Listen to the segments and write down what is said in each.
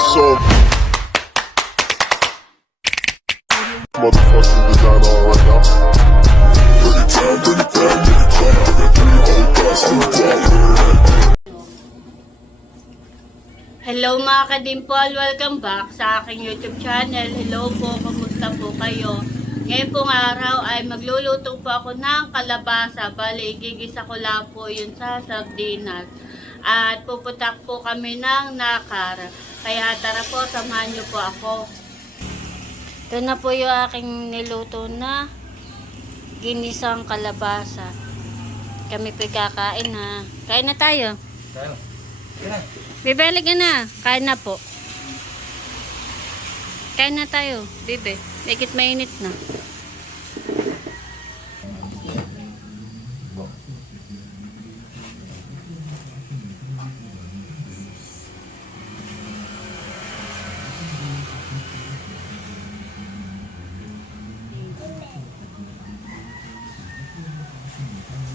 So motherfucking designer right now. Bring it down, bring it down, bring it down. I got 3 whole thoughts in the dark. Hello mga kadimpol, welcome back sa aking YouTube channel. Hello po, kumusta po kayo? Ngayon pong araw ay magluluto po ako ng kalabasa. Bali, igigisa ko lang po yun sa sardinas. At puputak po kami ng nakar. Kaya tara po, samahan niyo po ako. Ito na po yung aking niluto na ginisang kalabasa. Kami po kakain ha. Kain na tayo. Tayo. Kaya na. Bibalik ka na. Kain na po. Kain na tayo, bibe. Ikit mainit na.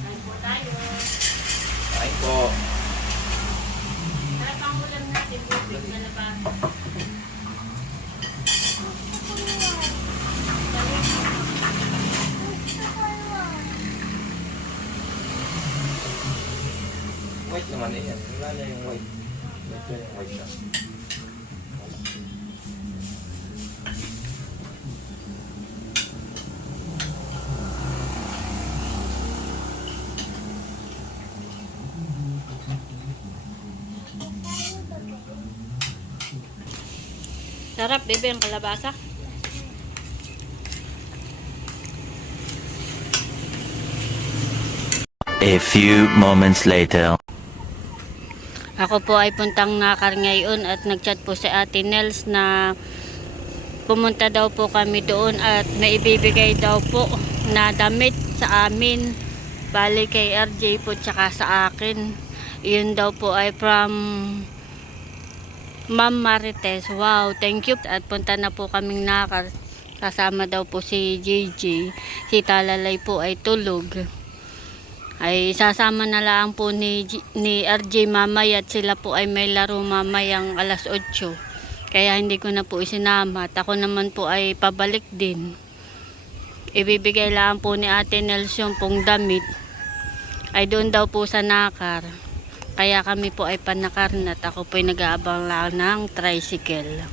Kain po tayo. Kain po. Tarapang ulam natin, bibe. Kalabasa. White naman eh yan. Wala na yung white. Ito yung white siya. Sarap, bebe, ang kalabasa. A few moments later. Ako po ay puntang Nakar ngayon at nagchat po si Ate Nels na pumunta daw po kami doon at may ibibigay daw po na damit sa amin. Bali kay RJ po tsaka sa akin. Iyon daw po ay from Ma'am Marites. Wow, thank you. At punta na po kaming Nakar. Kasama daw po si JJ. Si Talalay po ay tulog. Ay sasama na lang po ni RJ mamaya at sila po ay may laro mamayang alas 8. Kaya hindi ko na po isinama. At ako naman po ay pabalik din. Ibibigay lang po ni Ate Nelson pong damit. Ay doon daw po sa Nakar. Kaya kami po ay panakar na at ako po ay nag-aabang lang ng tricycle.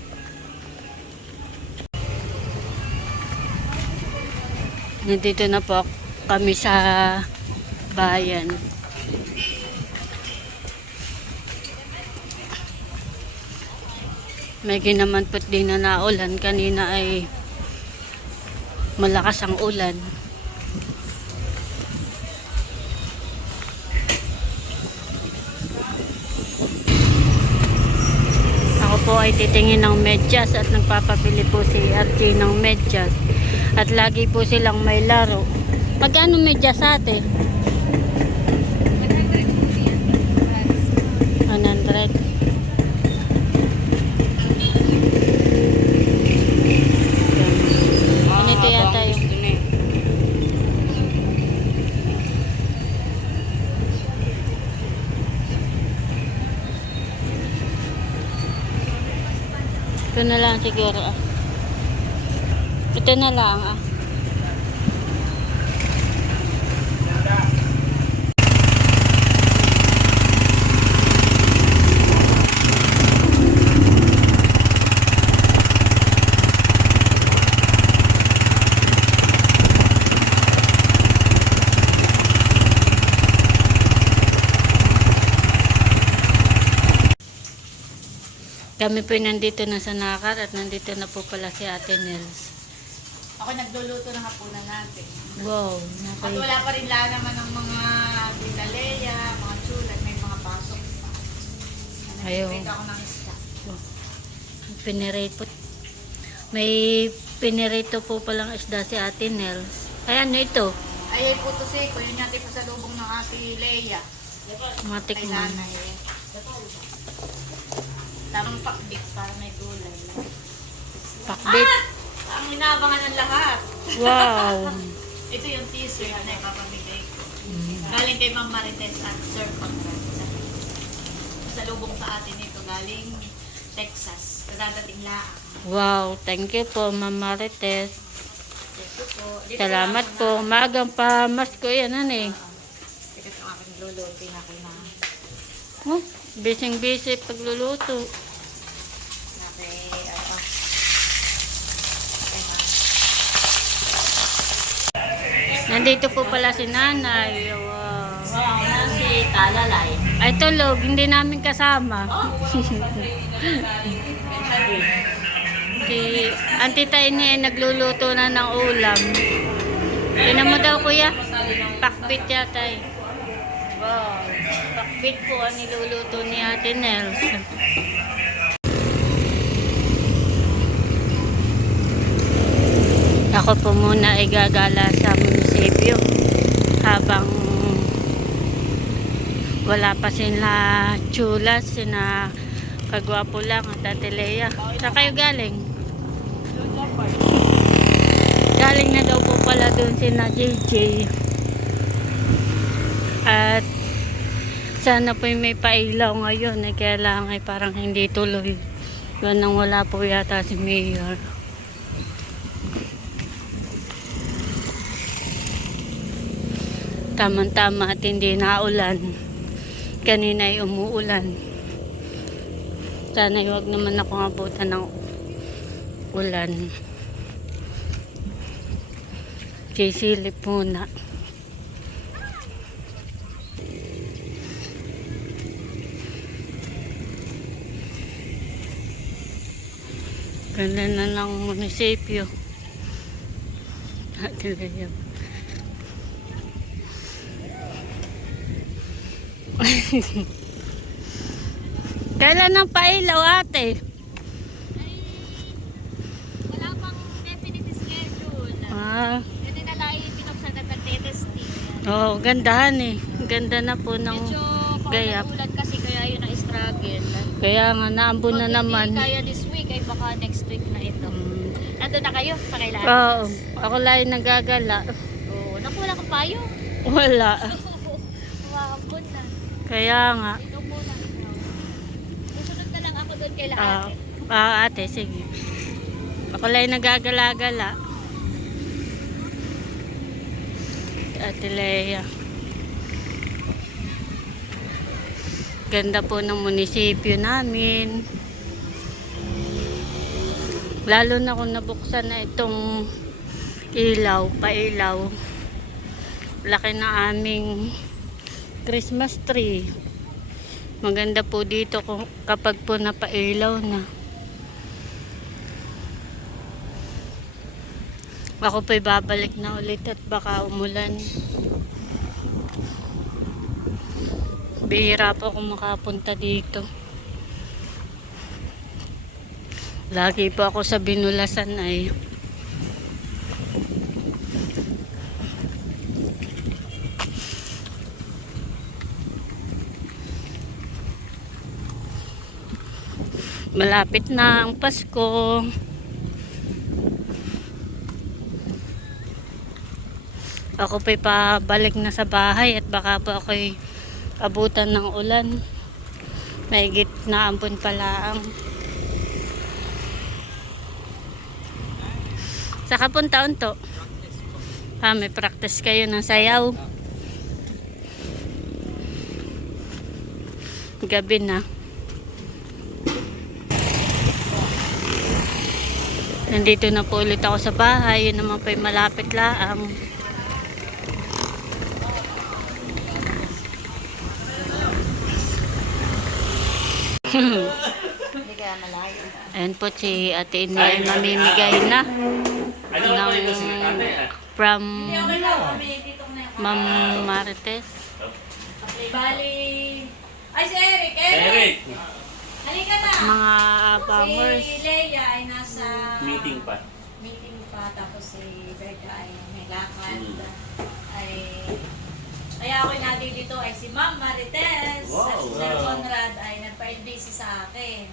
Nandito na po kami sa bayan. May ginamampot din na naulan. Kanina ay malakas ang ulan. Ako po ay titingin ng medyas at nagpapabili po si RJ ng medyas. At lagi po silang may laro. Magkano medyas ate? 100. Ganito yata yung ito na lang siguro ah. Ito na lang ah. Kami po nandito na sa Nakar at nandito na po pala si Ate Nels. Ako nagluluto ng hapunan natin. Wow. At wala pa rin lang naman ng mga binaleya, mga chulat, may mga pasok pa. Ayaw. Nag-print ako ng isda. Pinirito. May pinirito po palang isda si Ate Nels. Ay ano ito? Ay, puto siko, yun natin pa sa lubong ng ate Leia. Matik Kay man. nanay. Tarong pakbit para may gulay. Pakbit. Ang inaabangan ng lahat. Wow. Ito yung teaser na ipapamigay ko. Galing kay Ma'am Marites at Sir Conrad. Sa lubong sa atin ito galing Texas. Kadadating lang. Wow, thank you po, Ma'am Marites. Ito po. Dito Salamat lang po. Maagang pa Masko yan, ano eh. Teka itong aking lolo. Pinakina. Oh, busy pagluluto. Natin, ano. Nandito po pala si nanay. Wow. Wow, si Talalay. Ay, tulog. Hindi namin kasama. Si Auntie Tiny ay nagluluto na ng ulam. Tingnan mo daw, kuya. Pakbit yata eh. Wow. Pakbit po ang niluluto ni Ate Nels. Ako po muna ay gagala sa munisipyo habang wala pa sila Chulas, sina Kagwapo lang at Ate Lea. Saan kayo galing? Galing na daw po pala doon sina JJ. At sana po may pailaw ngayon. Kaya lang ay parang hindi tuloy. Yun nang wala po yata si Mayor. Tama-tama at hindi na ulan. Kanina ay umuulan. Sana huwag naman ako abutan ng ulan. Sisilip muna. Ganda na ng munisipyo. Ate Lea. Kailan ang pailaw, ate? Wala pang definite schedule. Hindi na lang pinuksan at nagtetesting. Oh, gandahan eh. Ganda na po ng Medyo gayap. ulan kasi kaya yun ang struggle. Kaya nga, naambon na naman. Kaya this week ay baka next week na ito. Nandun na kayo sa kailangan. Oo, ako lang nagagala. Oo. Naku, wala kang payo. Wala. Umakambon na. Kaya nga. Ito muna. Susunod na lang ako doon kay Ah, Laate. ate, sige. Ako lang nagagala-gala. Ate Lea. Ganda po ng munisipyo namin. Lalo na kung nabuksan na itong ilaw, pailaw. Laki na aming Christmas tree. Maganda po dito kung kapag po napailaw na. Ako po'y babalik na ulit at baka umulan. Bihira po akong makapunta dito. Lagi po ako sa Binulasan ay. Malapit na ang Pasko. Ako po'y pabalik na sa bahay at baka po ako'y abutan ng ulan. Mahigit na ampun pala ang. Saka puntaon to. May practice kayo ng sayaw. Gabi na. Nandito na po ulit ako sa bahay. Yun naman po'y malapit laang. Hindi kaya malayo. Ayan po si Ate Ine ay mamimigay na ng from Okay lang, kami dito na yung Ma'am Marites. Bali. Ay, si Eric! Eric! Halika na! Mga farmers. Si Leia ay nasa Meeting pa. meeting pa, tapos si Berta ay may lakad. Ay, kaya ako nandito ay si Ma'am Marites at si Sir Conrad ay nagpa-NBC sa akin.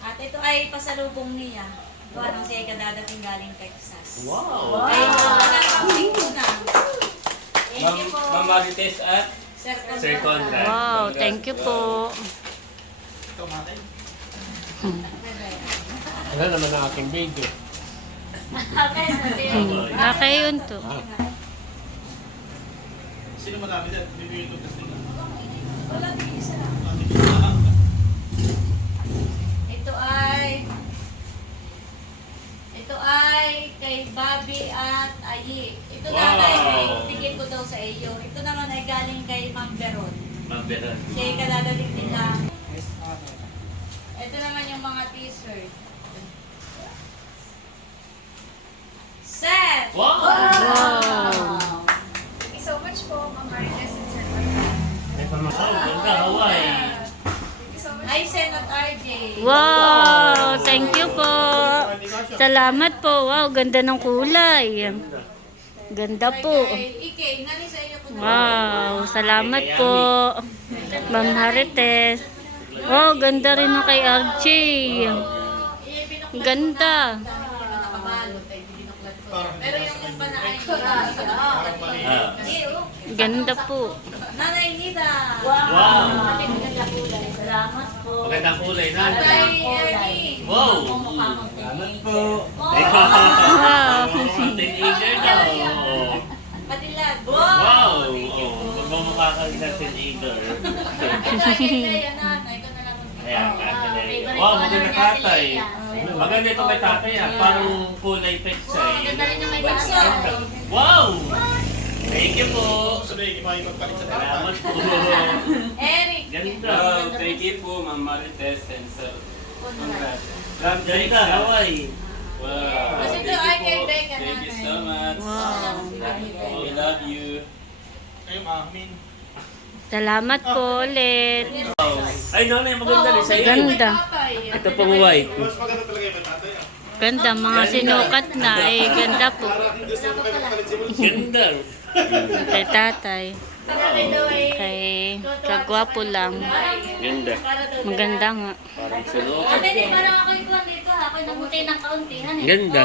At ito ay pasalubong niya. Gawa nang siya ay kadadating galing Texas. Wow! Ay, nakakaping ko na. Thank you po. Ma'am Marites at Sir Conrad. Sir Conrad. Wow, thank you po. Ano naman ang aking video? Okay, Okay yun to. Sino madami dyan? Bibigyan ito kasi nila. Wala din isa lang. Ito ay kay Bobby at Ayi. Ito nanay, bigay ko daw sa iyo. Ito naman ay galing kay Ma'am Beron. Siya ay kadadaling nila. Ito naman yung mga t-shirt. Set! Wow! Thank you so much po, Ma'am Marites and Sir May pamasaw. Ganda, Hawaii. Hi, Sen at RJ. Wow! Thank you po. Salamat po. Wow, ganda ng kulay. Ganda po. Ike, nani sa iyo ko na. Wow, salamat po. Ma'am Marites. Oh, ganda rin ng kay RJ. Ganda. Pero yung pa na ay Ganda po. Nanay Nida. Wow! Salamat po. Magandang kulay na. Tatay Ernie. Wow! Salamat po. Wow. Teenager daw. Patilad. Wow! Magmamukha ka rin na teenager. Nanay ko na lang. Ayan, wow, maganda tatay. Maganda ito may tatay ah. Parang kulay petsay. Ganda rin yung may basa. Wow! Thank you po. Sabi, iba yung magpalit sa Salamat po. Eric. Ganda. Thank you po, Ma'am Marites and Sir. Congrats. Ganda, Hawaii. Wow. Kasi ito ay kay Becca Thank you nanay. so much. Wow. We love you. Kayo, amin. Salamat po ulit. Ay, nanay, maganda rin sa'yo. Ganda. Ito pong white. Mas maganda talaga yung tatay. Ganda, mga sinukat na. Eh, ganda po. Parang gusto mo kayo magpalit si Mons. Ganda. Kay tatay. Kay Kay kagwapo lang. Ganda. Maganda nga. Parang sunod. Ate, di parang ako'y kuwan dito ha. Ako'y nabuti ng kauntihan eh. Ganda.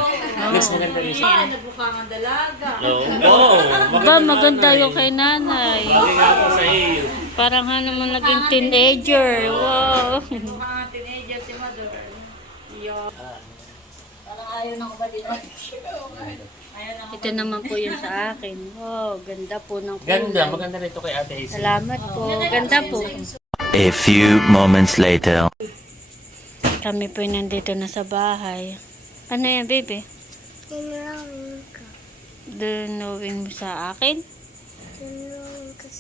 Mas maganda rin siya. Ah, nagbukang ang dalaga. Oo. Ba, maganda yung kay nanay. Bagay nga po sa iyo. Parang nga naman naging teenager. Wow. Mukhang ang teenager si Mother. Parang ayaw na ko ba dito? Ayaw na ko. Ito naman po yun sa akin. Wow, ganda po ng kulay. Ganda. Maganda rin ito kay Ate Hazel. Salamat po. Ganda po. A few moments later. Kami po nandito na sa bahay. Ano yan, baby? Dunawin mo sa akin?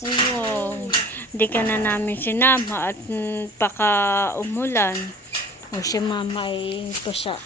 Wow. Hindi ka na namin sinama at baka umulan. O si mama ay ito siya.